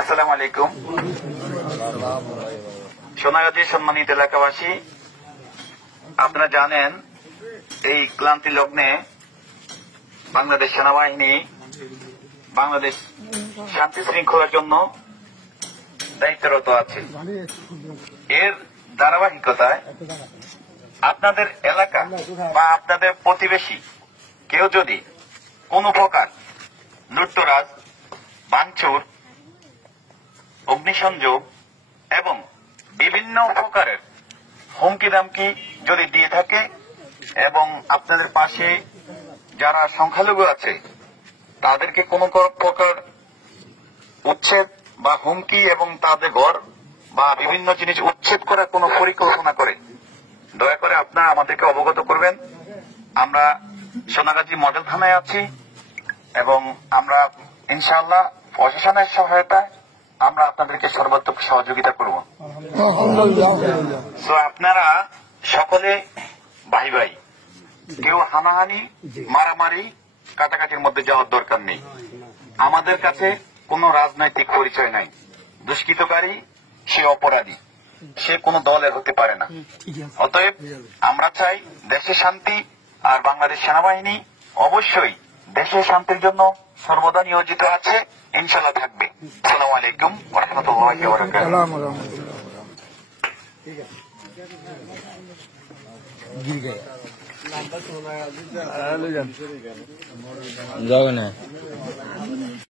আসসালামু আলাইকুম। সোনাগাজী সম্মানিত এলাকাবাসী, আপনারা জানেন এই ক্লান্তি লগ্নে বাংলাদেশ সেনাবাহিনী বাংলাদেশ শান্তি শৃঙ্খলার জন্য দায়িত্বরত আছে। এর ধারাবাহিকতায় আপনাদের এলাকা বা আপনাদের প্রতিবেশী কেউ যদি কোনো প্রকার লুটতরাজ, ভাঙচুর, অগ্নিসংযোগ এবং বিভিন্ন প্রকারের হুমকি দামকি যদি দিয়ে থাকে এবং আপনাদের পাশে যারা সংখ্যালঘু আছে তাদেরকে কোনো প্রকার উচ্ছেদ বা হুমকি এবং তাদের ঘর বা বিভিন্ন জিনিস উচ্ছেদ করার কোনো পরিকল্পনা করে, দয়া করে আপনারা আমাদেরকে অবগত করবেন। আমরা সোনাগাজী মডেল থানায় আছি এবং আমরা ইনশাআল্লাহ প্রশাসনের সহায়তায় আমরা আপনাদেরকে সর্বাত্মক সহযোগিতা করব। তো আপনারা সকলে ভাই ভাই, কেউ হানাহানি, মারামারি, কাটাকাটির মধ্যে যাওয়ার দরকার নেই। আমাদের কাছে কোনো রাজনৈতিক পরিচয় নাই। দুষ্কৃতকারী সে অপরাধী, সে কোনো দলের হতে পারে না। অতএব আমরা চাই দেশের শান্তি, আর বাংলাদেশ সেনাবাহিনী অবশ্যই দেশের শান্তির জন্য সর্বদা নিয়োজিত আছে, ইনশাল্লাহ থাকবে। আসসালামু আলাইকুম ওয়া রাহমাতুল্লাহি ওয়া বারাকাতুহু।